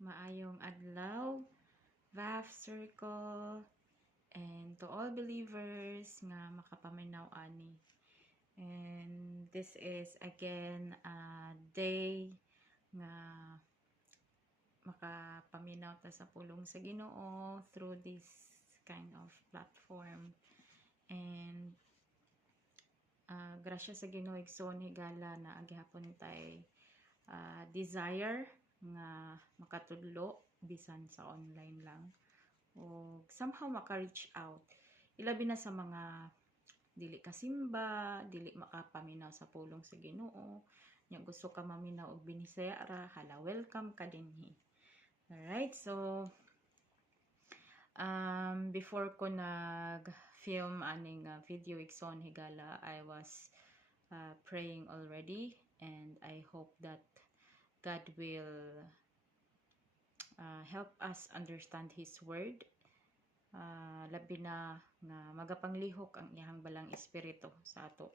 Maayong adlaw, VAF Circle, and to all believers nga makapaminaw ani. And this is again a day nga makapaminaw ta sa pulong sa Ginoo through this kind of platform. And grasya sa Ginoo igsoon higala na agihapon tay desire nga makatudlo bisan sa online lang o somehow maka-reach out ilabi na sa mga dili kasimba, dili makapaminaw sa pulong sa Ginoo nya gusto ka maminaw og binisaya ra, hala welcome ka dinhi. Alright, so before ko nag-film aning video igsoon higala, I was praying already, and I hope that God will help us understand His Word. Labi na nga magapanglihok ang iyang balang espiritu sa ato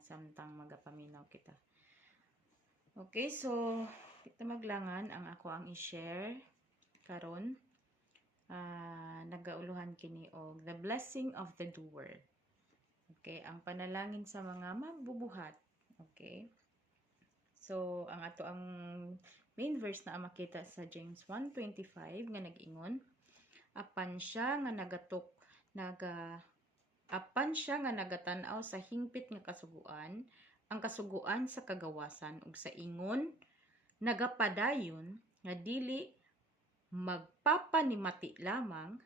samtang magapaminaw kita. Okay, so kita maglangan ang ako ang i-share karon. Nagauluhan kini og the blessing of the doer. Okay, ang panalangin sa mga magbubuhat. Okay. So, ang main verse na makita sa James 1:25 nga nag-ingon, apan siya nga nagatanaw sa hingpit nga kasuguan, ang kasuguan sa kagawasan ug sa ingon nagapadayon nga dili magpapanimati lamang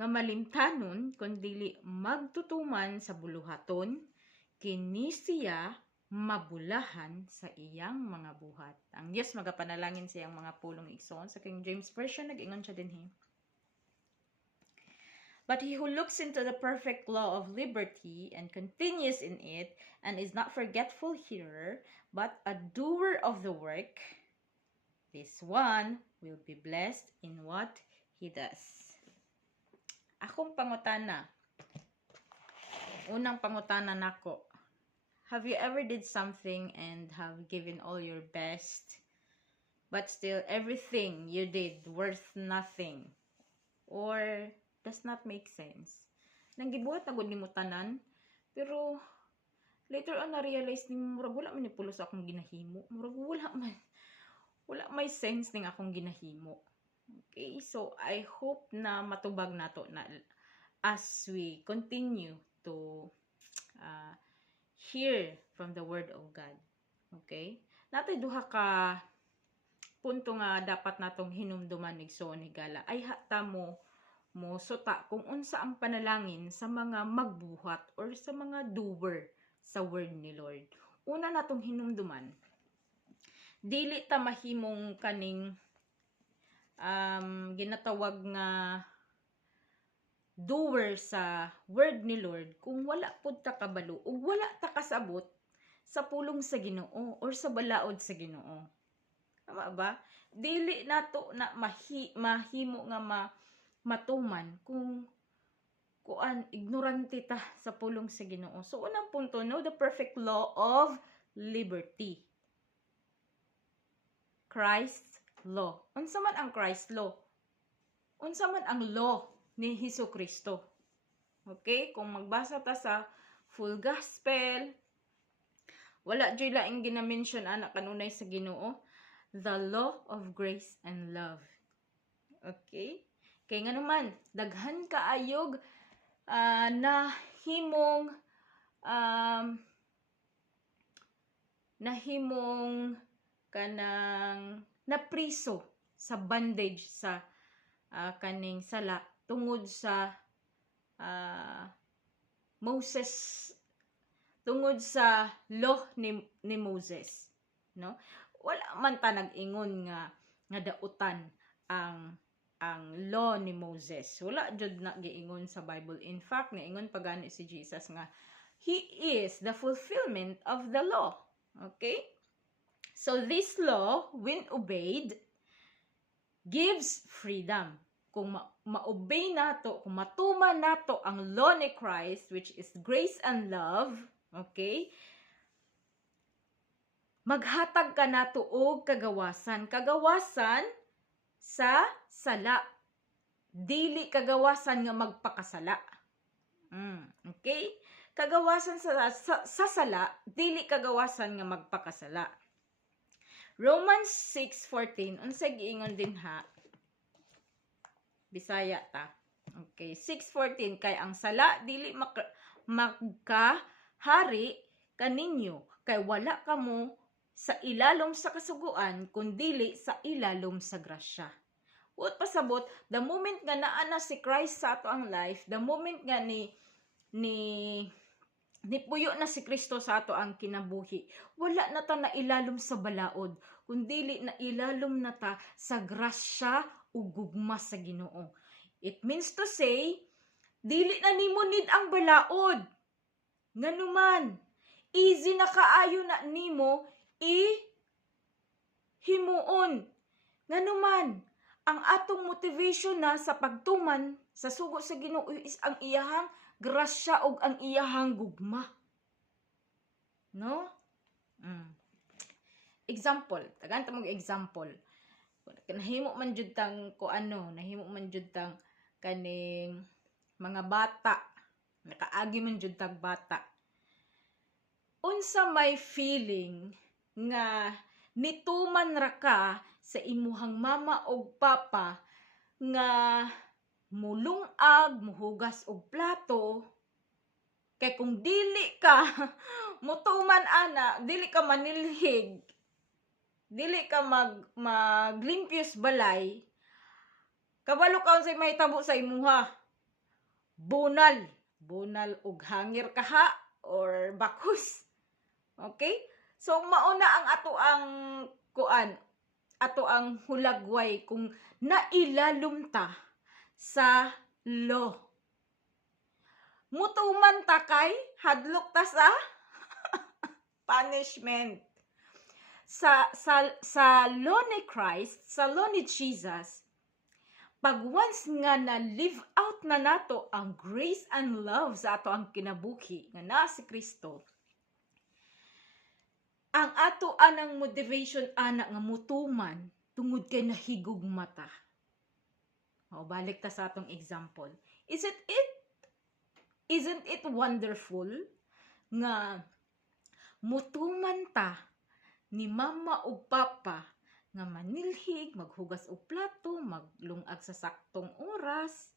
nga malimtanon kundi magtutuman sa buluhaton, kini siya mabulahan sa iyang mga buhat. Ang Diyos magapanalangin sa iyang mga pulong igsoon. Sa King James Version, nag-ingon siya dinhi. But he who looks into the perfect law of liberty and continues in it, and is not forgetful hearer, but a doer of the work, this one will be blessed in what he does. Akong pangutana. Unang pangutana nako. Have you ever did something and have given all your best, but still everything you did worth nothing or does not make sense? Nang gibuhat na gud nimo tanan, pero later on na-realize ni murag wala man ni pulos akong ginahimo. Murag wala may sense ning akong ginahimo. Okay, so I hope na matubag nato na as we continue to hear from the Word of God. Okay? Natay duha ka punto nga dapat natong hinumduman igsoon higala. Ay hata mo suta kung unsa ang panalangin sa mga magbuhat or sa mga doer sa Word ni Lord. Una natong hinumduman, dili ta mahimong kaning ginatawag nga doer sa Word ni Lord kung wala pud ta kabalo o wala ta kasabot sa pulong sa Ginoo or sa balaod sa Ginoo. Tama ba? Dili nato na mahimo nga matuman kung ignorante ta sa pulong sa Ginoo. So unang punto, know the perfect law of liberty. Christ's law. Unsa man ang Christ law? Unsa man ang law ni Hesukristo? Okay? Kung magbasa ta sa full gospel, wala joy laing gina-mention ana kanunay sa Ginoo, the law of grace and love. Okay? Kay nga naman, daghan kaayog nahimong kanang napriso sa bondage sa kaning sala tungod sa Moses, tungod sa law ni Moses, no? Wala man ta nag-ingon nga dautan ang law ni Moses. Wala jud na giingon sa Bible. In fact, niingon pa gani si Jesus nga he is the fulfillment of the law. Okay? So this law, when obeyed, gives freedom. Kung ma-obey nato, kung matuman nato ang law ni Christ, which is grace and love, okay? maghatag ka nato og kagawasan. Kagawasan sa sala. Dili kagawasan nga magpakasala. Okay? Kagawasan sa sala, dili kagawasan nga magpakasala. Romans 6:14, unsay giingon din ha? Bisaya ta. Okay, 6:14, kay ang sala dili magkahari kaninyo, kay wala kamo sa ilalom sa kasuguan kundili sa ilalom sa grasya. What pasabot, the moment nga naa na si Christ sa ato ang life, the moment nga ni puyo na si Kristo sa ato ang kinabuhi, wala na ta na ilalom sa balaod, kundili na ilalom na ta sa grasya ug gugma sa Ginoo. It means to say, dili na nimo need ang balaod. Nganuman, easy na kaayo na nimo himuon. Nganuman, ang atong motivation na sa pagtuman sa sugo sa Ginoo is ang iyahang grasya ug ang iyahang gugma. No? Example, tagaan ta mong example. Nahimo man jud tang nahimo man jud tang kaning mga bata. Nakaagi man jud tag bata. Unsa may feeling nga nituman ra ka sa imuhang mama og papa nga mulungag, muhugas og plato, kay kung dili ka mutuman ana, dili ka manilhig, dili ka maglimpios balay, kabalo ka unsay mahitabo sa imuha? Bunal og hangir kaha or bakus. Okay? So mauna ang ato ang hulagway kung nailalom ta sa law. Mutuman ta kay hadlok ta sa punishment. Sa law ni Christ, sa law ni Jesus, pag once nga na-live out na nato ang grace and love sa ato ang kinabuhi nga naa si Kristo, ang ato anang motivation ana nga mutuman tungod kay nahigog mata. O balik ta sa atong example. Isn't it wonderful nga mutuman ta ni mama ug papa nga manilhig, maghugas og plato, maglungag sa saktong oras,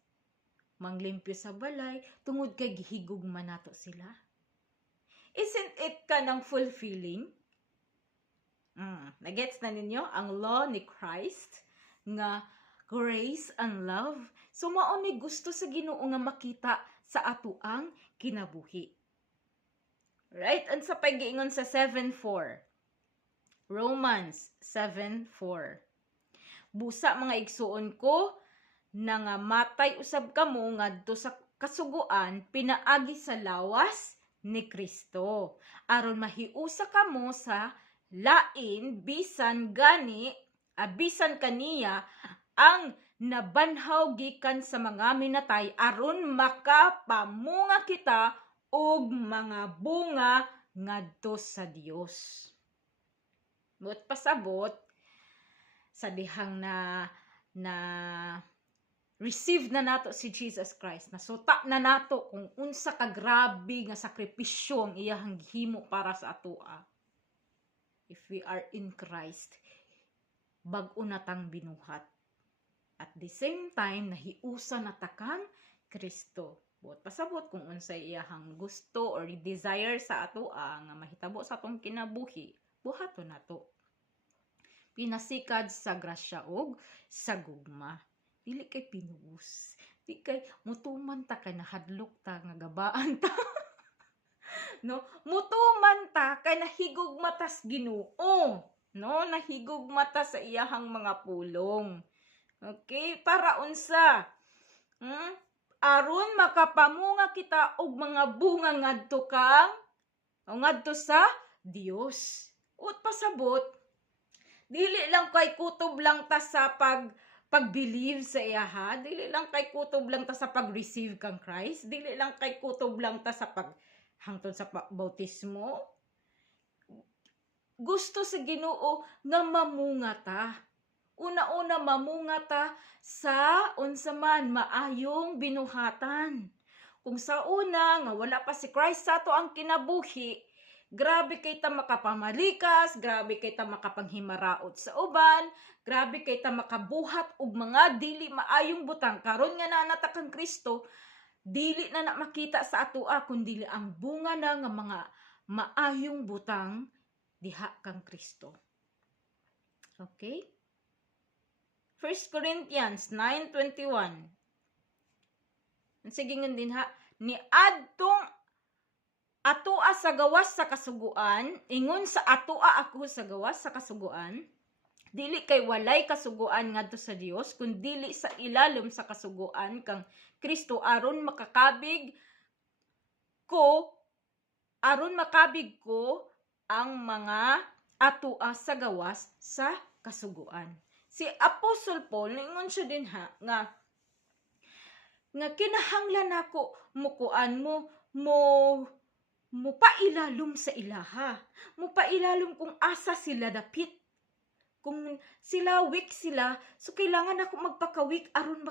manglimpyo sa balay tungod kay gihigog man nato sila? Isn't it kanang fulfilling? Nagets na ninyo ang law ni Christ nga grace and love? So mao ni gusto sa Ginoo nga makita sa ato ang kinabuhi. Right? And sa pag-iingon sa 7:4. Romans 7:4. Busa mga igsuon ko na nga matay usab kamo ngadto sa kasuguan pinaagi sa lawas ni Kristo, aron mahiusa kamo sa lain bisan kaniya ang nabanhaw gikan sa mga minatay, aron makapamunga kita og mga bunga ngadto sa Dios. But pasabot sa dihang na receive na nato si Jesus Christ, nasuta na nato kung unsa ka grabe nga sakripisyo ang iyahang gihimo para sa atoa. If we are in Christ, bag-o na tang binuhat. At the same time, nahiusa na takang Kristo. Buot pasabot kung unsay iyahang gusto or desire sa atoa nga mahitabo sa atong kinabuhi, buhaton nato. Pinasikad sa grasya og sa gugma. Dili kay pinuus. Di kay mutuman ta kay nahadlok ta nga gabaan ta. No, mutuman ta kay nahigog matas Ginoo, no, nahigog mata sa iyahang mga pulong. Okay, para unsa? Aron makapamunga kita og mga bunga ngadto sa Dios. Ut pasabot, dili lang kay kutob lang ta sa pag-believe sa iyaha, dili lang kay kutob lang ta sa pag-receive kang Christ, dili lang kay kutob lang ta sa hangtod sa bautismo. gusto sa Ginoo nga mamunga ta. Una-una mamunga ta sa unsa man maayong binuhatan. Kung sa una nga wala pa si Christ sa ato ang kinabuhi, grabe kay ta makapamalikas, grabe kay ta makapanghimaraot sa uban, grabe kay ta makabuhat og mga dili maayong butang. Karon nga naanata kang Kristo, dili na makita sa atoa kundi ang bunga na nga mga maayong butang diha kang Kristo. Okay? 1 Corinthians 9:21. Sige nga din ha, ni adtong atoa sa gawas sa kasuguan, ingon sa atoa ako sa gawas sa kasuguan, dili kay walay kasuguan ngadto sa Dios, kun dili sa ilalim sa kasuguan kang Kristo aron makabig ko ang mga atoa sa gawas sa kasuguan. Si Apostle Paul ningon siya din ha nga kinahanglan nako mukuan mo pailalom sa ilaha. Mo pailalom kung asa sila dapit. Kung sila weak sila, so kailangan ako magpaka-weak aron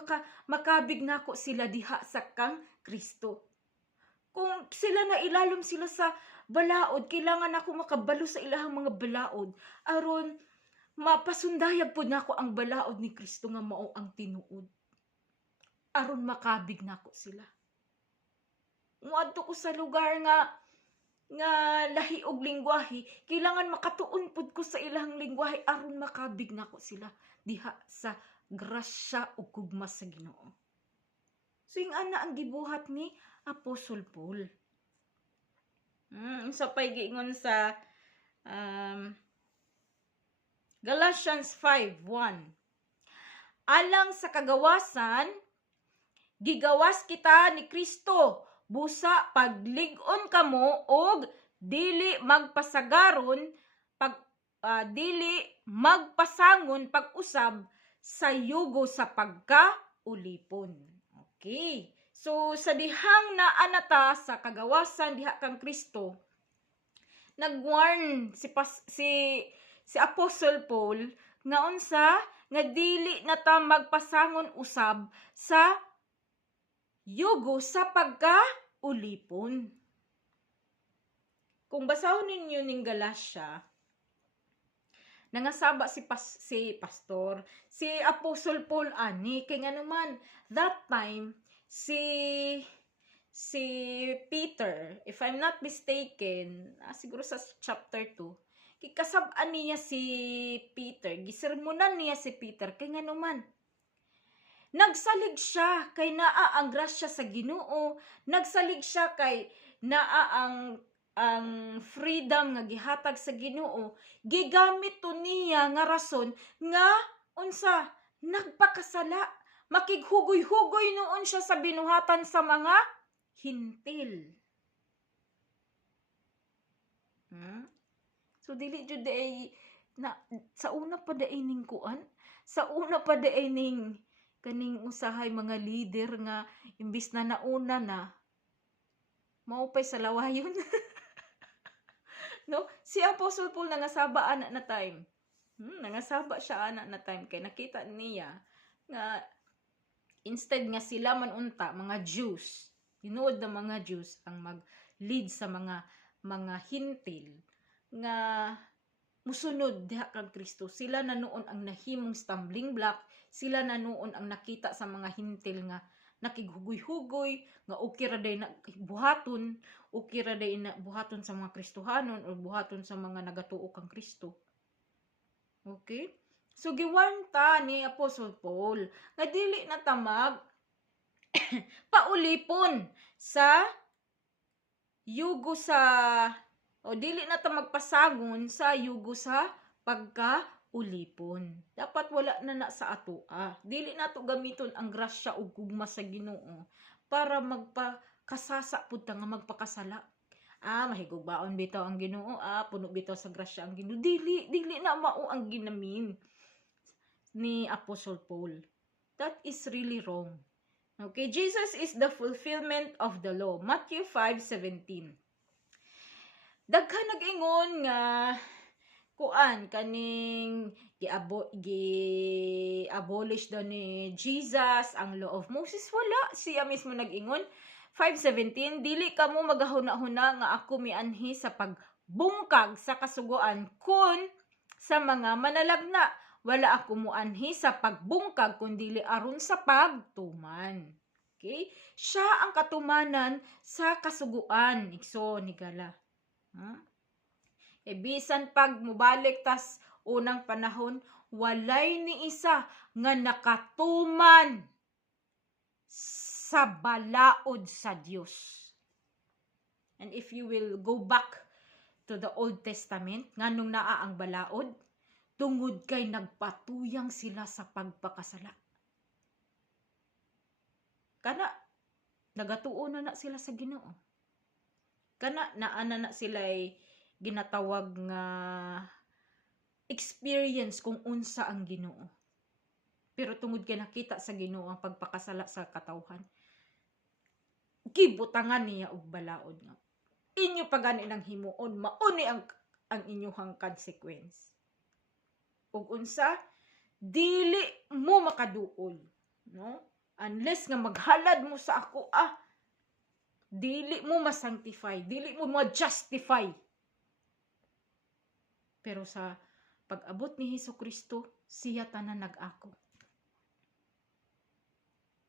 makabig nako sila diha sa kang Kristo. Kung sila na ilalom sila sa balaod, kailangan ako makabalo sa ilahang mga balaod aron mapasundayag po nako ang balaod ni Kristo nga mao ang tinuod. Aron makabig nako sila. Muadto ko sa lugar nga lahi og lingwahe, kailangan makatuon pud ko sa ilang lingwahe aron makabig nako sila diha sa grasya ug gugma sa Ginoo. So yung ana ang gibuhat ni Apostle Paul. Sa paygiingon sa Galatians 5:1. Alang sa kagawasan, gigawas kita ni Kristo, busa paglig-on kamo og dili magpasagaron dili magpasangon pag-usab sa yugo sa pagkaulipon. Okay. So sa dihang naanata sa kagawasan diha kang Kristo, nagwarn si Apostle Paul nga unsa nga dili na ta magpasangon usab sa yugo sa pagkaulipon. Kung basahon ninyo ning Galatia, nangasaba si pastor, si Apostle Paul ani kay nga naman that time si Peter, if I'm not mistaken, siguro sa chapter 2, kikasab-an niya si Peter, gisermonan niya si Peter kay nga naman nagsalig siya kay naa ang grasya sa Ginoo, nagsalig siya kay naa ang freedom nga gihatag sa Ginoo, gigamit to niya nga rason nga unsa nagpakasala, makighugoy-hugoy noon siya sa binuhatan sa mga hintil. So dili jud ay na sa una pa daay ning kuan, sa una pa daay ning kaning usahay mga leader nga imbis na nauna na maupay sa lawayon. No, si Apostle Paul nangasaba ana na time. Nangasaba siya ana na time kay nakita niya nga instead nga sila man unta mga Jews, tinuod na mga Jews ang mag-lead sa mga hintil nga musunod diha kang Kristo. Sila na noon ang nahimong stumbling block, sila na noon ang nakita sa mga hintil nga nakighugoy-hugoy, nga okay ra day na buhaton, okay ra day na buhaton sa mga Kristohanon o buhaton sa mga nagatuo kang Kristo. Okay? So giwanta ni Apostle Paul nga dili na tamag paulipon sa yugo dili na ta magpasagon sa yugo sa pagkaulipon. Dapat wala na sa atoa. Dili na to gamiton ang grasya ug gugma sa Ginoo para magpakasasa pud ta nga magpakasala. Mahigugbaon bitaw ang Ginoo, puno bitaw sa grasya ang Ginoo. Dili na mao ang ginamin ni Apostle Paul. That is really wrong. Okay, Jesus is the fulfillment of the law. Matthew 5:17. Daghan nag-ingon kuan kaning gi-abolish daw ni Jesus ang law of Moses. Wala, siya mismo nag-ingon 5:17, dili kamo magahuna-huna nga ako mianhi sa pagbungkag sa kasugoan kun sa mga manalagna. Wala ako muanhi sa pagbungkag kundili aron sa pagtuman. Okay? Siya ang katumanan sa kasuguan. Ikso ni Gala. Bisan pag mubalik tas unang panahon, walay ni isa nga nakatuman sa balaod sa Dios. And if you will go back to the Old Testament, nganong naa ang balaod, tungod kay nagpatuyang sila sa pagpakasala. Kana nagatuo na sila sa Ginoo. Kana naana na sila ay ginatawag nga experience kung unsa ang Ginoo. Pero tungod kay nakita sa Ginoo ang pagpakasala sa katawhan, gibutangan niya og balaod nga. Inyo pagani nang himuon, mauni ang inyong consequence. Ug unsa, dili mo makaduol, no? Unless nga maghalad mo sa ako, dili mo ma-sanctify, dili mo ma-justify. Pero sa pag-abot ni Hesukristo, siya tanan nag-ako.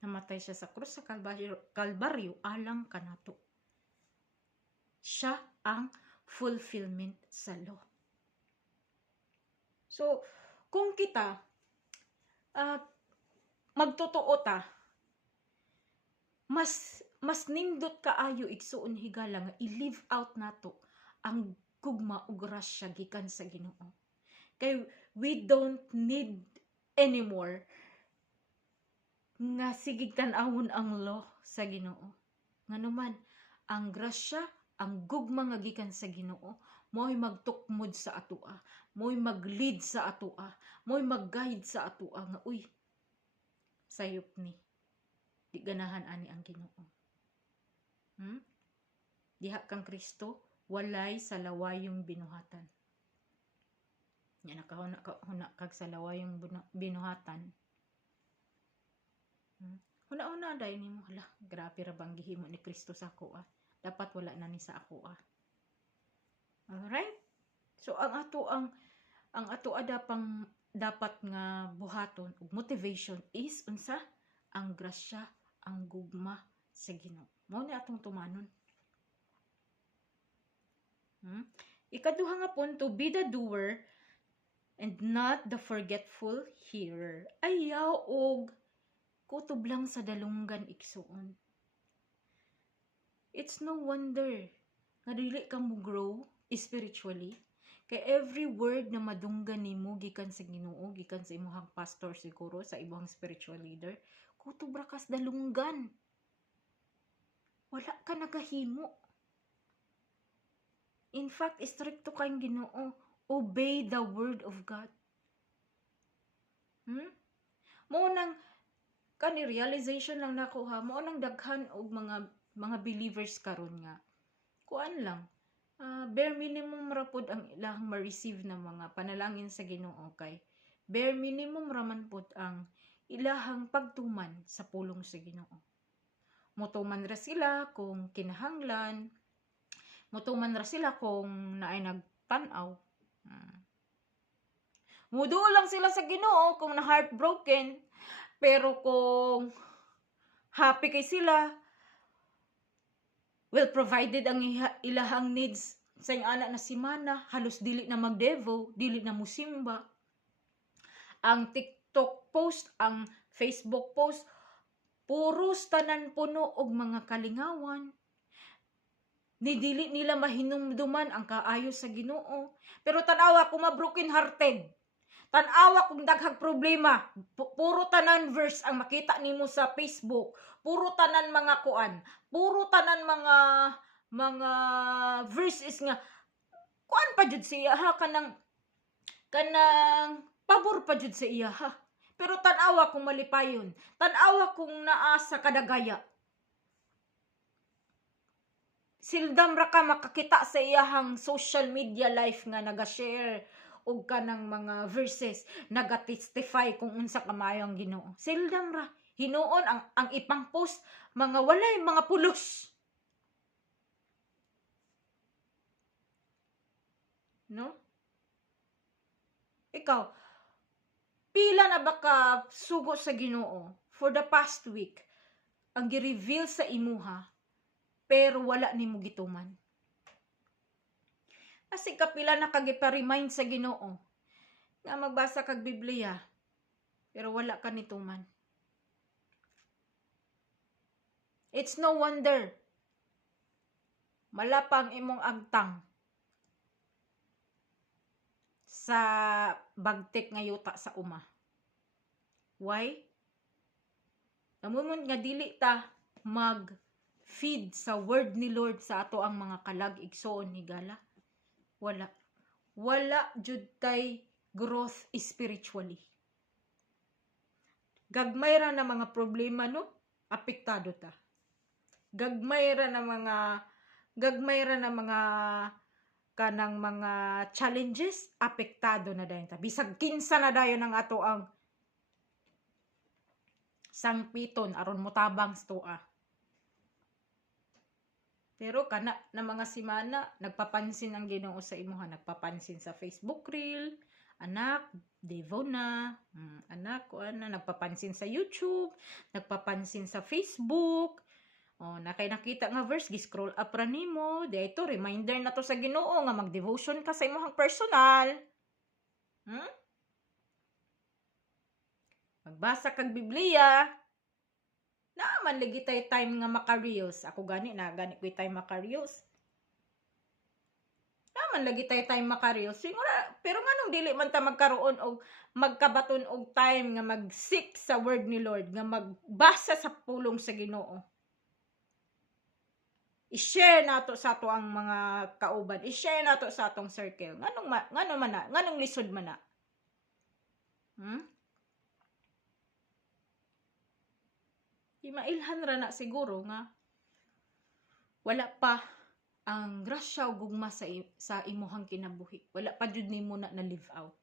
Namatay siya sa krus sa Kalbaryo alang kanato. Siya ang fulfillment sa law. So, kung kita magtotoo ta, mas nindot kaayo igsuon higala nga i-live out nato ang gugma ug grasya gikan sa Ginoo. Kay we don't need anymore nga sigig tan-awon ang law sa Ginoo. Nganuman ang grasya, ang gugma nga gikan sa Ginoo, mo'y magtukmod sa atoa, mo'y mag-lead sa atoa, mo'y mag-guide sa atoa nga uy, sayop ni di ganahan ani ang Ginoo. Diha kang Kristo, walay sa lawayong binuhatan. Nya nakahuna kag sa lawayong binuhatan. Una dai nimo, hala, grabe ra bang gihimo ni Kristo sa ako Dapat wala na ni sa ako Alright? So ang ato adapang dapat nga buhaton ug motivation is unsa? Ang grasya, ang gugma sa Ginoo. Mao ni atong tumanon. Ikaduha nga punto, be the doer and not the forgetful hearer. Ayaw og kutob lang sa dalunggan igsuon. It's no wonder nga dili ka mo grow spiritually. Kay every word na madunggan nimo gikan sa Ginoo, gikan sa imong pastor siguro, sa imong spiritual leader, kutob ra kas dalunggan. Wala ka nagahimo. In fact, stricto kang Ginoo. Obey the word of God. Mo nang kani realization lang nako mo nang daghan og mga believers karon nga. Kuan lang. Bare minimum ra pod ang ilahang ma-receive na mga panalangin sa Ginoo kay bare minimum ra man pod ang ilahang pagtuman sa pulong sa Ginoo. Motuman ra sila kung kinahanglan, motuman ra sila kung naay nagtan-aw. Muduol lang sila sa Ginoo kung na heartbroken, pero kung happy kay sila, well provided ang ilahang needs sa iyang anak na si Mana, halos dili na magdevo, dili na musimba. Ang TikTok post, ang Facebook post, puros tanan puno og mga kalingawan. Ni dili nila mahinumduman ang kaayo sa Ginoo. Pero tanawa kung ma-broken hearted, tanawa kung daghang problema, puro tanan verse ang makita nimo sa Facebook, puro tanan mga kuan, puro tanan mga verses nga kuan pa jud siya kanang pabor pa jud sa iya Pero tanawa kung malipayon, tanawa kung naa sa kadagaya. Sildam ra ka makakita sa iyahang social media life nga naga-share og kanang mga verses nagatestify kung unsa kamayo ang Ginoo. Seldom ra hinuon ang ipang post mga walay mga pulos. No? Ikaw, pila na ba ka sugo sa Ginoo for the past week ang gi-reveal sa imuha pero wala nimo gituman? Kasi kapila na kagipa-remind sa Ginoo nga magbasa kag Biblia pero wala ka nituman. It's no wonder malapang imong agtang sa bagtek nga yuta sa uma. Why? Namumon nga dili ta mag-feed sa word ni Lord sa ato ang mga kalag igsoon higala. Wala jud tay growth spiritually. Gagmay ra na mga problema, no? Apektado ta. Gagmay ra na mga kanang mga challenges, apektado na dayon ta. Bisag kinsa na dayon ang ato ang sangpiton aron motabang stoa. Pero kana na mga simana, nagpapansin ang Ginoo sa imuha, nagpapansin sa Facebook reel, anak, devo na, anak, nagpapansin sa YouTube, nagpapansin sa Facebook, nakita nga verse, gi-scroll up ra nimo, dito reminder na to sa Ginoo nga mag-devotion ka sa imong personal. Magbasa kag Biblia. Naaman lagi tay time nga maka-reels. Ako gani ko time maka-reels. Naaman lagi tay time maka-reels. Pero nganong dili man ta magkaroon og magkabaton og time nga mag-seek sa word ni Lord, nga magbasa sa pulong sa Ginoo. I-share nato sa ato ang mga kauban. I-share nato sa atong circle. Nganong lisod man na? Mailhan ra na siguro nga wala pa ang grasya o gugma sa imuhang kinabuhi. Wala pa jud nimo na live out.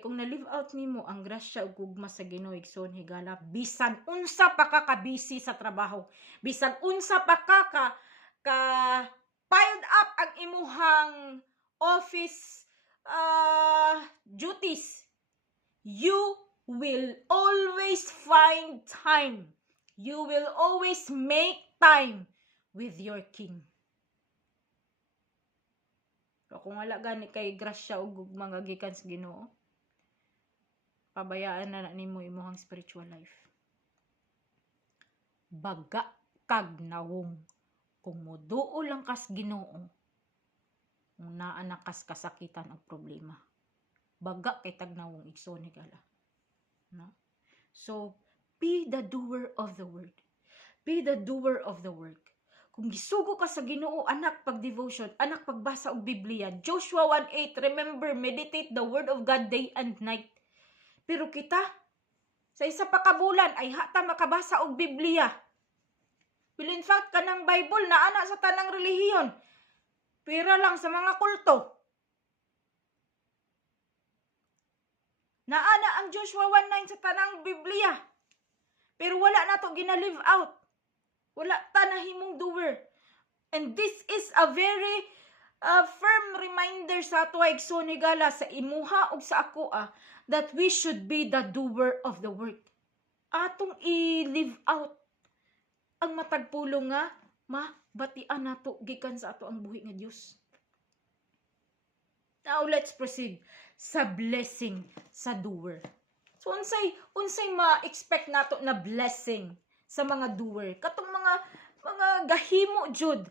Kung na live out nimo ang grasya o gugma sa Ginoo igsoon higala, bisan unsa pa ka busy sa trabaho, bisan unsa pa ka piled up ang imuhang office duties, you will always find time. You will always make time with your King. So, kung wala gani kay grasya o mga gikan sa Ginoo, pabayaan na nimo imong spiritual life. Baga kag nawong kung moduo lang kas Ginoo, kung naa na kas kasakitan o problema. Baga kay tagnawong igsoon higala. No? So, be the doer of the word. Be the doer of the work. Kung gisugo ka sa Ginoo, anak, pag-devotion, anak, pagbasa og Biblia, Joshua 1:8, remember, meditate the word of God day and night. Pero kita, sa isa pa ka bulan, ay hata makabasa og Biblia. Well, in fact, kanang Bible na ana sa tanang relihiyon. Pira lang sa mga kulto. Naana ang Joshua 1:9 sa tanang Biblia. Pero wala na to gina-live out. Wala ta na himong doer. And this is a very firm reminder sa ato igsoon higala sa imuha ug sa ako that we should be the doer of the work. Atong i-live out ang matag pulong nga mabatian nato gikan sa ato ang buhi nga Dios. Now let's proceed sa blessing sa doer. So unsay ma-expect nato na blessing sa mga doer? Katong mga gahimo jud,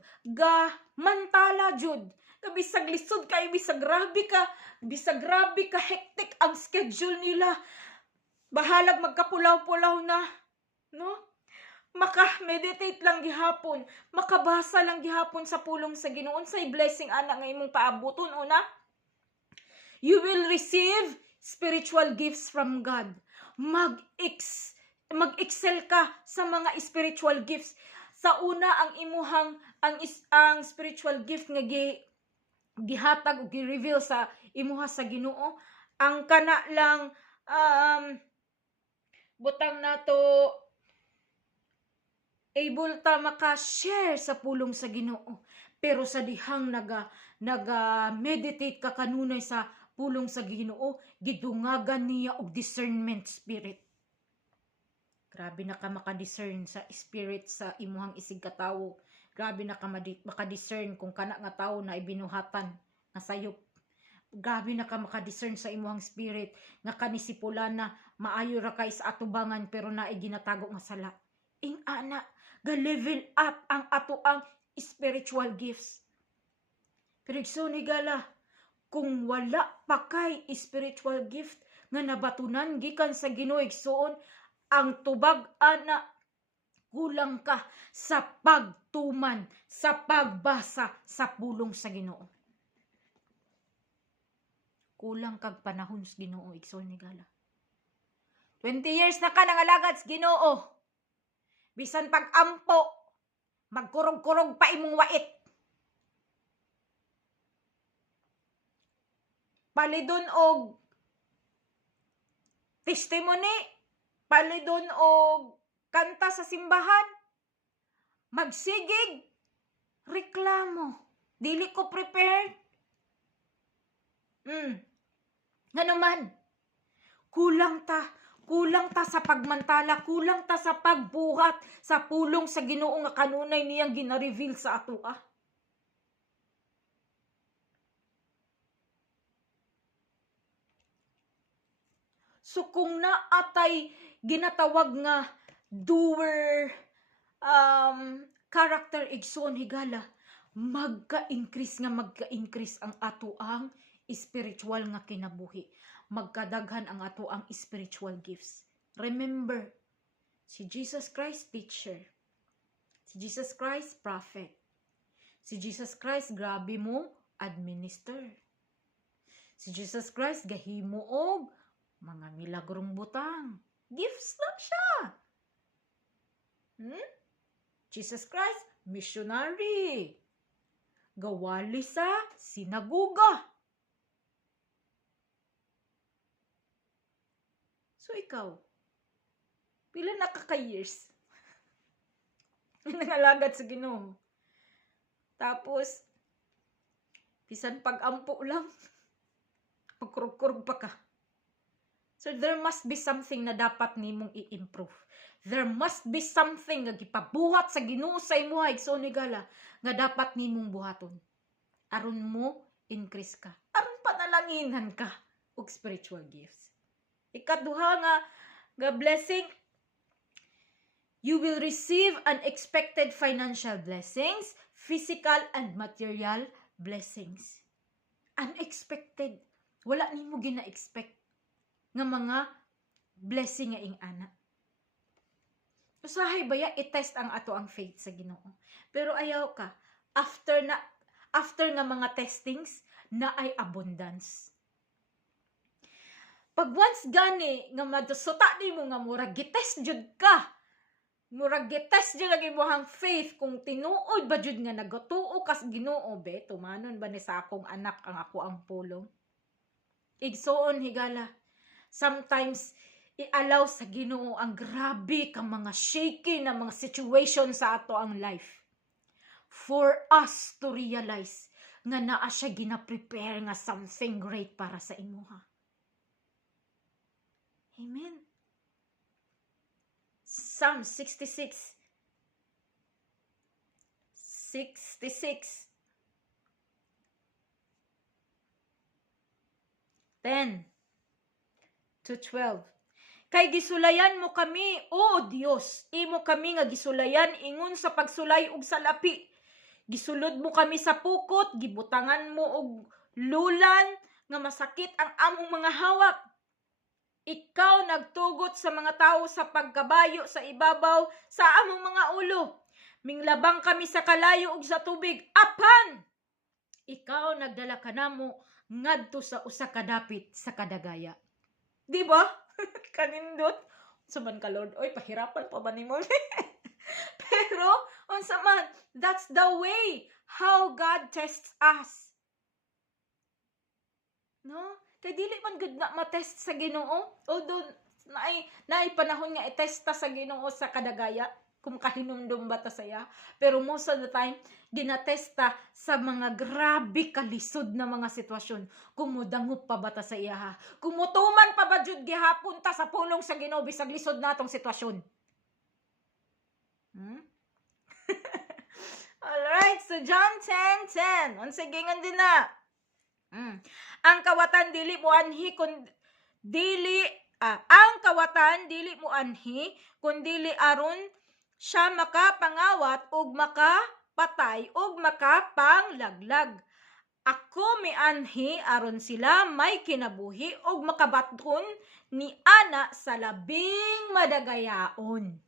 mantala jud. Bisag lisod kay bisag grabe ka hectic ang schedule nila. Bahalag magkapulaw-pulaw na, no? Maka-meditate lang gihapon, makabasa lang gihapon sa pulong sa Ginoo. Unsay blessing ana nga imong paabuton una? You will receive spiritual gifts from God. Mag-excel ka sa mga spiritual gifts. Sa una ang spiritual gift nga gihatag o gi-reveal sa imuha sa Ginoo, ang kana lang butang nato able ta maka-share sa pulong sa Ginoo. Pero sa dihang naga meditate ka kanunay sa pulong sa Ginoo, gidungagan niya og discernment spirit. Grabe na ka maka-discern sa spirit sa imuhang isig katawo. Grabe na ka maka-discern kung kana nga tawo na ibinuhatan nga sayop. Grabe na ka maka-discern sa imuhang spirit nga kanisipula na maayo ra kay sa atubangan pero naay ginatago nga sala. Ing ana, ga-level up ang atoang spiritual gifts. Pero igsoon higala, kung wala pa kay spiritual gift nga nabatunan gikan sa Ginoo igsoon, ang tubag ana kulang ka sa pagtuman, sa pagbasa sa pulong sa Ginoo. Kulang kag panahon sa Ginoo igsoon higala. 20 years na ka nangalagad sa Ginoo. Bisan pag-ampo, magkurog-kurog pa imong wait. Palidon og testimony, palidon og kanta sa simbahan, magsigig, reklamo, dili ko prepared. Nga naman, kulang ta sa pagmantala, kulang ta sa pagbuhat sa pulong sa Ginoo nga kanunay niyang gina-reveal sa atoa. So kung naatay ginatawag nga doer character igsoon higala, magka-increase ang atoang spiritual nga kinabuhi. Magkadaghan ang atoang spiritual gifts. Remember, si Jesus Christ teacher, si Jesus Christ prophet, si Jesus Christ grabe mo administer, si Jesus Christ gahimo og mga milagrong butang. Gifts lang siya. Jesus Christ, missionary. Gawali sa sinagoga. So ikaw, pila na ka-years nangalagad sa Ginoo. Tapos, bisan pag-ampo lang, magkurog-kurog pa ka. So there must be something na dapat nimong i-improve. There must be something nga gipabuhat sa Ginoo sa imuha igsoon higala nga dapat nimong buhaton. Aron mo increase ka. Aron panalanginan ka og spiritual gifts. Ikaduha nga blessing, you will receive unexpected financial blessings, physical and material blessings. Unexpected. Wala nimo gina-expect nga mga blessing nga ing ana. Usahay baya i-test ang ato ang faith sa Ginoo. Pero ayaw ka, after nga mga testings na ay abundance. Pag once gani nga madasuta nimo nga murag gitest jud ka. Murag gitest jud lagi mo hang faith kung tinuod ba jud nga nagatuo kas Ginoo be, tumanon ba ni sa akong anak ang ako ang pulong. Igsoon higala. Sometimes i-allow sa Ginoo ang grabe kang mga shaky na mga situation sa ato ang life. For us to realize nga naa siya gina-prepare nga something great para sa imuha. Amen. Psalm 66. 10-12. Kay gisulayan mo kami, o Dios, imo kami nga gisulayan ingon sa pagsulay ug sa lapi. Gisulod mo kami sa pukot, gibutangan mo og lulan nga masakit ang among mga hawak. Ikaw nagtugot sa mga tao sa pagkabayo sa ibabaw sa among mga ulo. Minglabang kami sa kalayo ug sa tubig. Apan! Ikaw nagdala kanamo ngadto sa usa ka dapit sa kadagaya. Di ba? Kanindot. Saman ka Lord, oy pahirapan pa ba nimo? Pero unsa man, that's the way how God tests us. No? Kay dili man gud na matest sa Ginoo. Although naay panahon nga itesta sa Ginoo sa kadagaya kung kahinumdum ba ta saya. Pero most of the time, ginatesta sa mga grabe kalisod na mga sitwasyon. Kumudangup pa ba ta sa iya, kumutuman pa ba jud gihapon ta sa pulong sa Ginoo bisag lisod natong sitwasyon. Alright, so John 10:10. Unsa gingon din na? Ang kawatan dili mo anhi kun dili ang kawatan dili mo anhi kundili aron siya makapangawat ug makapatay ug makapanglaglag. Ako mianhi aron sila may kinabuhi ug makabaton ni ana sa labing madagayaon.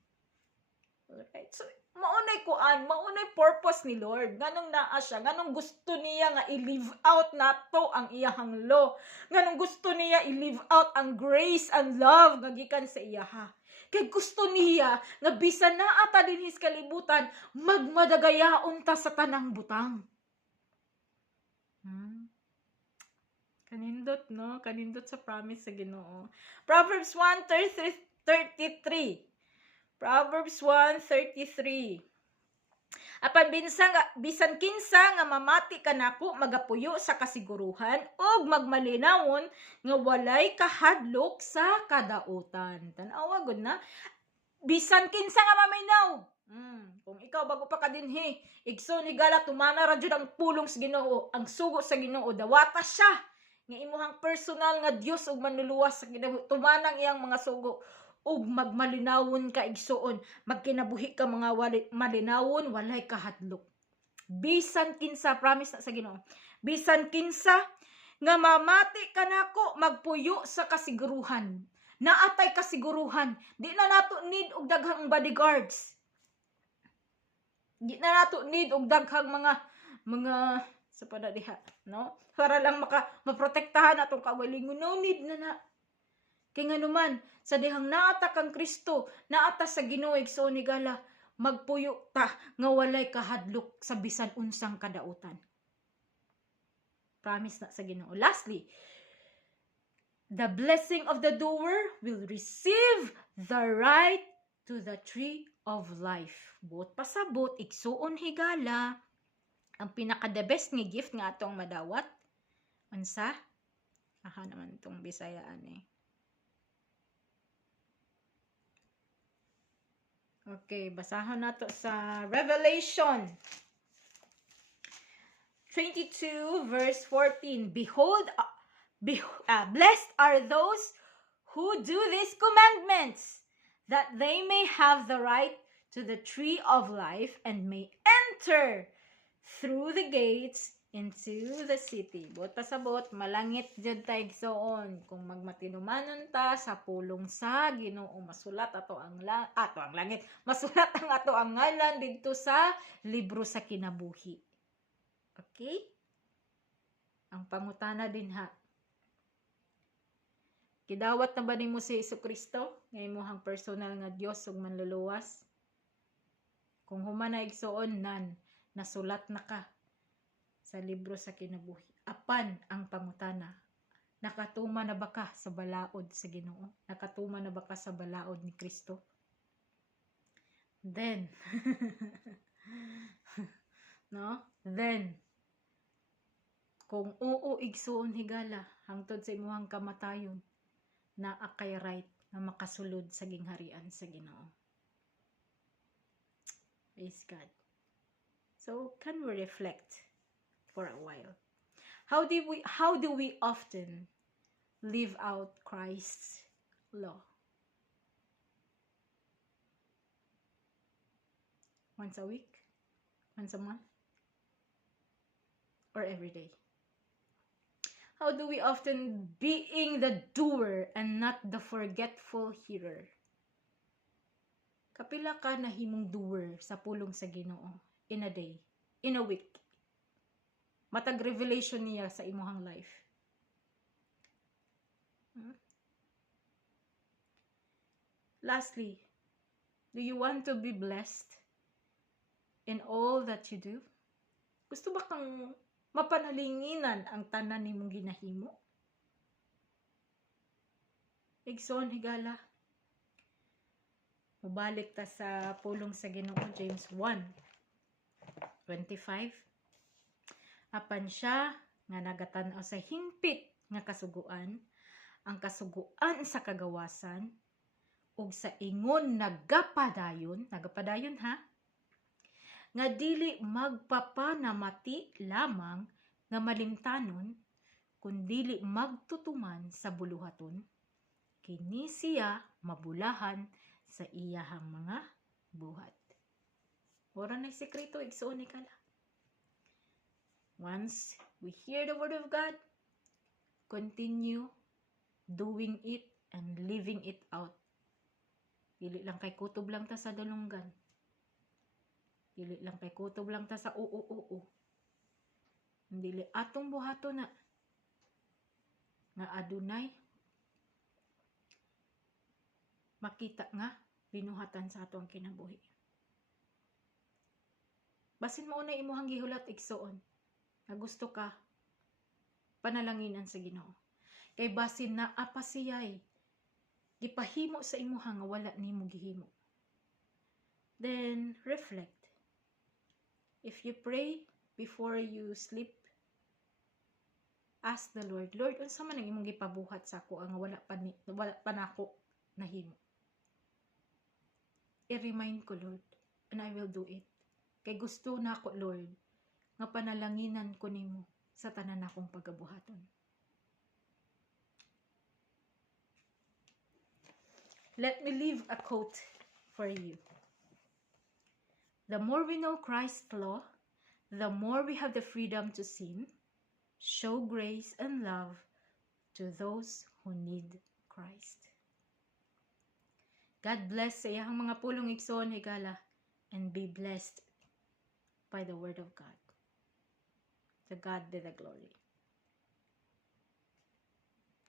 Alright, so maunay purpose ni Lord. Nganong naa siya, nganong gusto niya nga i-live out nato ang iyahang law. Nganong gusto niya i-live out ang grace and love nga gikan sa iyaha. Kay gusto niya nga bisan naa ta dinhis kalibutan, magmadagayaon ta sa tanang butang. Kanindot, no? Kanindot sa promise sa Ginoo. Proverbs 1:33. Proverbs 1:33. Apan bisan kinsa nga mamati kanako magapuyo sa kasiguruhan ug magmalinawon nga walay kahadlok sa kadautan. Tan-awa gud na. Bisan kinsa nga maminaw. Kung ikaw bago pa ka dinhi, igsoon higala tumana ra jud ang pulong sa Ginoo, ang sugo sa Ginoo, dawata siya nga imuhang personal nga Dios ug manluluwas sa Ginoo, tumanang iyang mga sugo. Ug magmalinawon ka igsoon, magkinabuhi ka mga malinawon, walay kahadlok. Bisan kinsa, promise na sa Ginoo, bisan kinsa nga mamati kanako magpuyo sa kasiguruhan. Naatay kasiguruhan, di na nato need og daghang bodyguards. Di na nato need og daghang mga sa panadiha, no? Para lang maprotektahan atong kawalingon. No need na. Kay nganuman, sa dihang naata kang Kristo, naata sa Ginoo igsoon higala, magpuyo ta nga walay kahadlok sa bisan unsang kadautan. Promise na sa Ginoo. Lastly, the blessing of the doer will receive the right to the tree of life. Buot pasabot, igsuon higala, ang pinaka-the best nga gift nga atong madawat. Unsa? Aha naman itong Bisayaan eh. Okay, basahan nato sa Revelation 22 verse 14. Behold, blessed are those who do these commandments, that they may have the right to the tree of life and may enter through the gates into the city. Buot pasabot, malangit jud ta igsoon kung magmatinumanon ta sa pulong sa Ginoo, masulat ato ang langit, masulat ang ato ang ngalan didto sa libro sa kinabuhi. Okay? Ang pangutana din ha. Kidawat na ba nimo si Jesucristo nga imong personal nga Dios ug manluluwas? Kung human na igsoon nasulat na ka sa libro sa kinabuhi. Apan ang pangutana, nakatuma na ba ka sa balaod sa Ginoo? Nakatuma na ba ka sa balaod ni Kristo? Then, no? Then, kung oo igsuon higala, hangtod sa imuhang kamatayon, naa kay right na makasulod sa gingharian sa Ginoo. Praise God. So, can we reflect for a while? How do we often live out Christ's law? Once a week? Once a month? Or every day? How do we often being the doer and not the forgetful hearer? Kapila ka na himong doer sa pulong sa Ginoo in a day, in a week? Matag revelation niya sa imuhang life. Lastly, do you want to be blessed in all that you do? Gusto ba kang mapanalinginan ang tanan nimong ginahimo? Igsoon higala. Mubalik ta sa pulong sa Ginoo, James 1:25. Apan siya nga nagatan-aw sa hingpit nga kasuguan, ang kasuguan sa kagawasan, ug sa ingon nagapadayon ha, nga dili magpapanamati lamang nga malimtanon, kundili magtutuman sa buluhaton, kini siya mabulahan sa iyahang mga buhat. Ora na sekreto, igsoon ni kala. Once we hear the word of God, continue doing it and living it out. Dili lang kay kutob lang ta sa dalunggan. Dili lang kay kutob lang ta sa oo. Dili atong buhato na nga adunay makita nga binuhatan sa atong kinabuhi. Basin mo na imuhang gihulat igsoon na gusto ka panalanginan sa Ginoo. Kay basin na apa siya'y gipahimo sa imuha nga wala nimo gihimo. Then reflect. If you pray before you sleep, ask the Lord, Lord, unsa man ang imong gipabuhat sa ako nga wala pa nako nahimo. I-remind ko, Lord, and I will do it. Kay gusto na ako, Lord, nga panalanginan ko nimo sa tanan akong pagabuhaton. Let me leave a quote for you. The more we know Christ's law, the more we have the freedom to sin, show grace and love to those who need Christ. God bless sa iyang mga pulong igsoon higala, and be blessed by the word of God. To God be the glory.